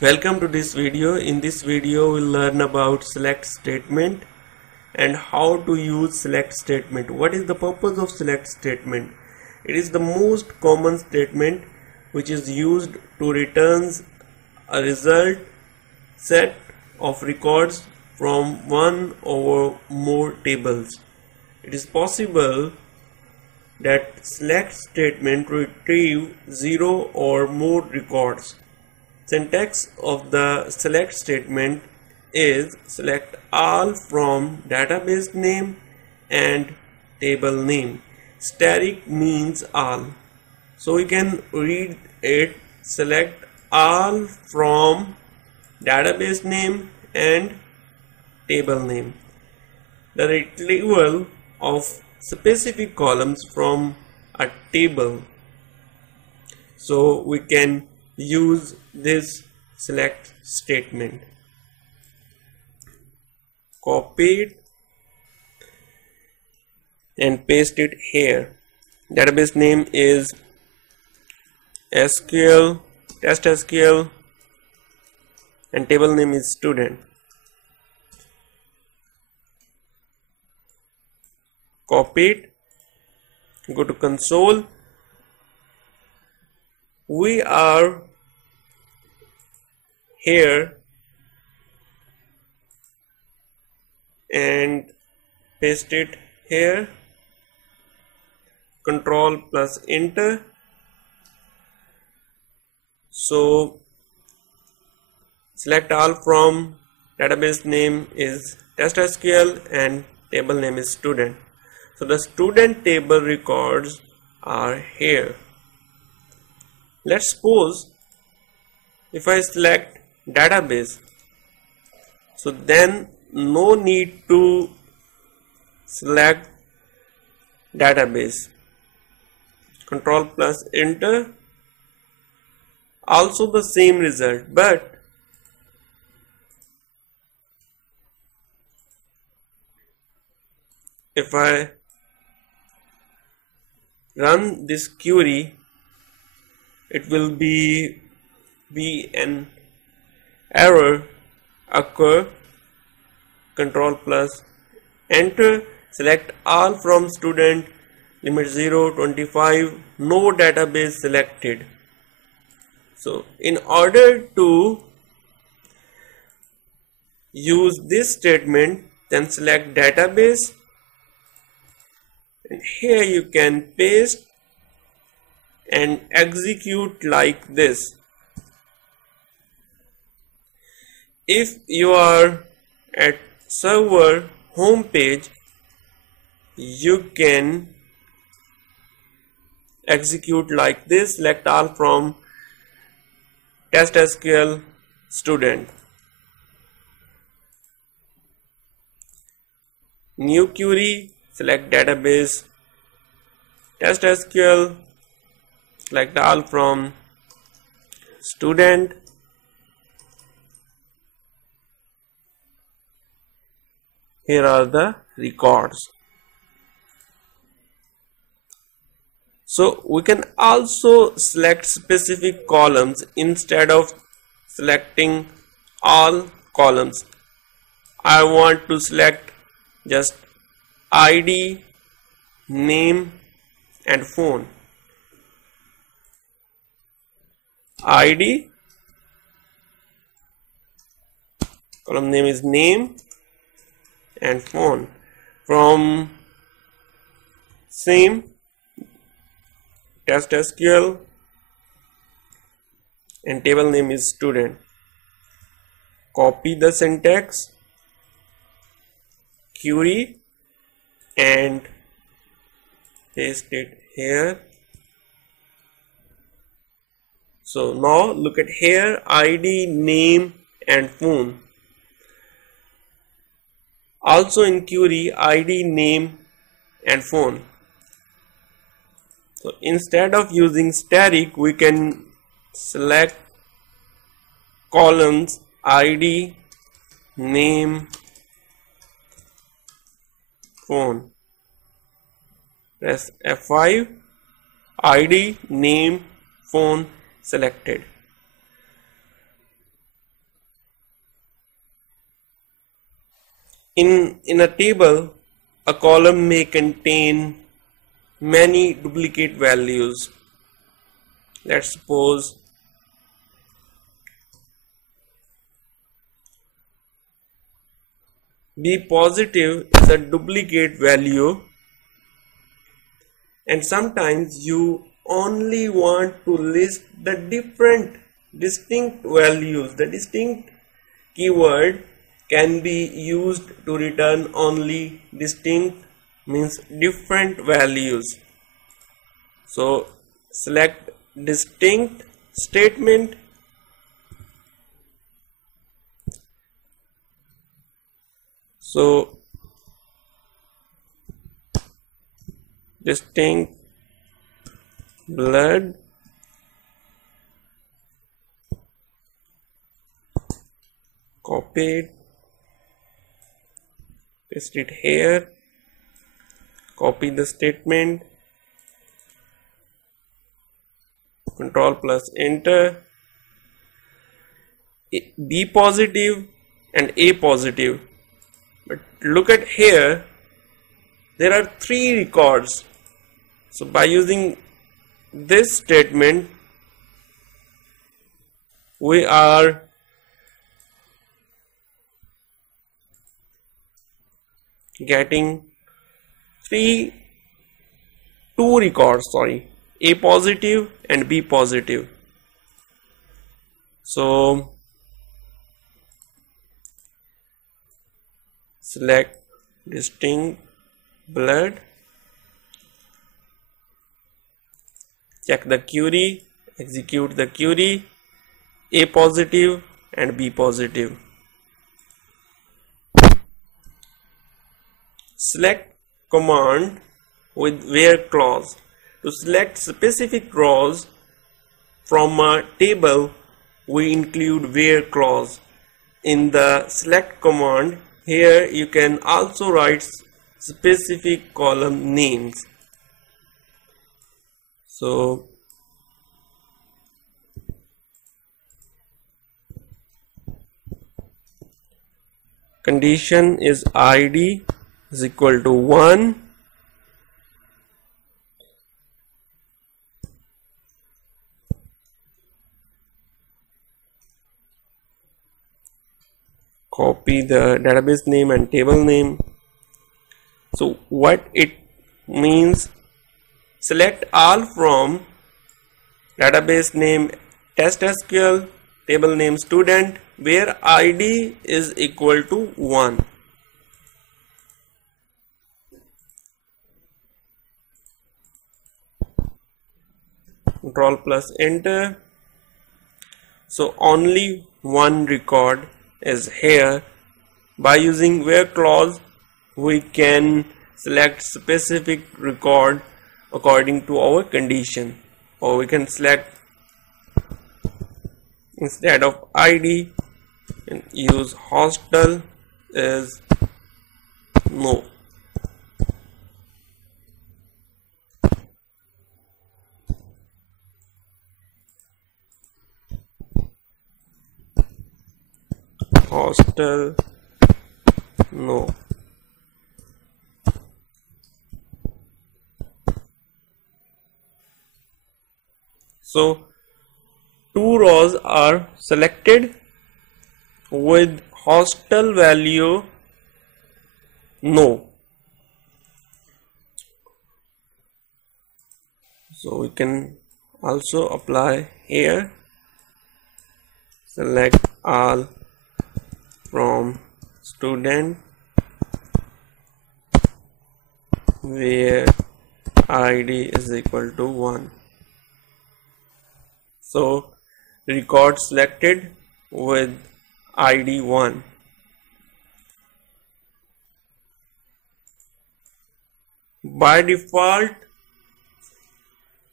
Welcome to this video. In this video we'll learn about select statement and how to use select statement. What is the purpose of select statement? It is the most common statement which is used to return a result set of records from one or more tables. It is possible that select statement retrieve 0 or more records. Syntax of the select statement is select all from database name and table name. Static means all. So we can read it: select all from database name and table name. The retrieval of specific columns from a table. So we can use this select statement. Copy it and paste it here. Database name is SQL, test SQL, and table name is student. Copy it, go to console. We are here and paste it here. Control plus enter. So select all from database name is test SQL and table name is student. So the student table records are here. Let's suppose if I select database, so then no need to select database. Control plus enter, also the same result, but if I run this query, it will be an error occur. Control plus enter, select all from student, limit 0, 25, no database selected. So in order to use this statement, then select database, and here you can paste and execute like this. If you are at server home page, you can execute like this: select all from test SQL student. New query, select database test SQL, select all from student. Here are the records. So we can also select specific columns instead of selecting all columns. I want to select just ID, name and phone. ID, column name is name and phone. From same test SQL and table name is student. Copy the syntax, query and paste it here. So now look at here: ID, name and phone. Also in query, ID, name and phone. So instead of using static, we can select columns ID, name, phone. Press F5, ID, name, phone selected. In a table, a column may contain many duplicate values. Let's suppose B positive is a duplicate value, and sometimes you only want to list the different distinct values. The distinct keyword can be used to return only distinct, means different values. So select distinct statement. So distinct blood, copy it, paste it here, copy the statement, Control plus enter. B positive and A positive, but look at here, there are 3 records. So by using this statement, we are getting 2 records, A positive and B positive. So select distinct blood, check the query, execute the query, A positive and B positive. Select command with where clause. To select specific rows from a table, we include where clause. In the select command, here you can also write specific column names. So condition is id is equal to 1, copy the database name and table name. So what it means, select all from database name test SQL, table name student, where id is equal to 1. Control plus enter. So only one record is here. By using where clause, we can select specific record according to our condition, or we can select instead of id and use hostel is no. Hostel no. So 2 rows are selected with hostel value no. So we can also apply here, select all from student where id is equal to 1. So record selected with id 1. By default,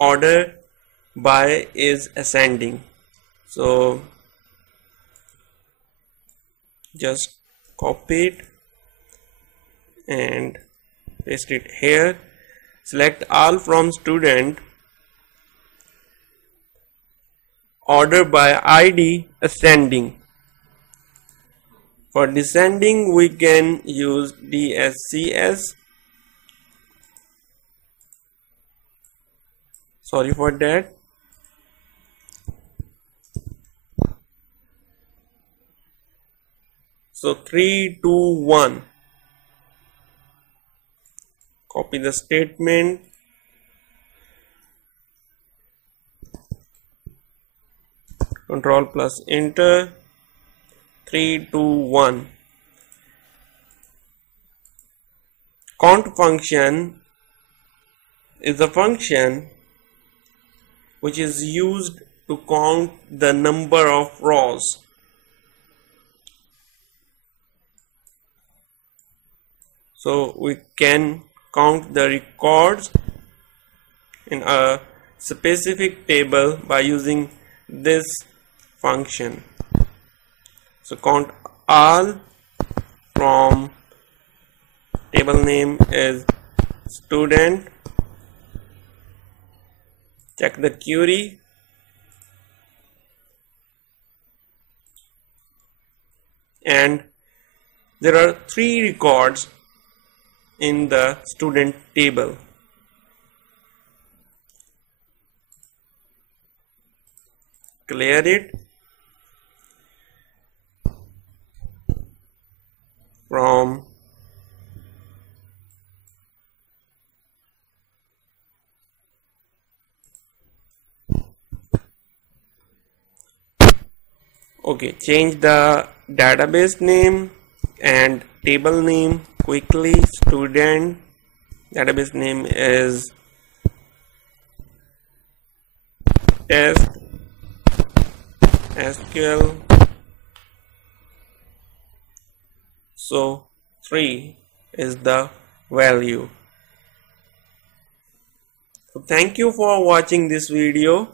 order by is ascending. So just copy it and paste it here. Select all from student, order by id ascending. For descending, we can use DSCS. Sorry for that. So 3, 2, 1. Copy the statement. Control plus enter. 3, 2, 1. Count function is a function which is used to count the number of rows. So we can count the records in a specific table by using this function. So count all from table name is student. Check the query. And there are 3 records in the student table. Clear it. From okay, change the database name and table name quickly. Student database name is test SQL. So 3 is the value. So thank you for watching this video.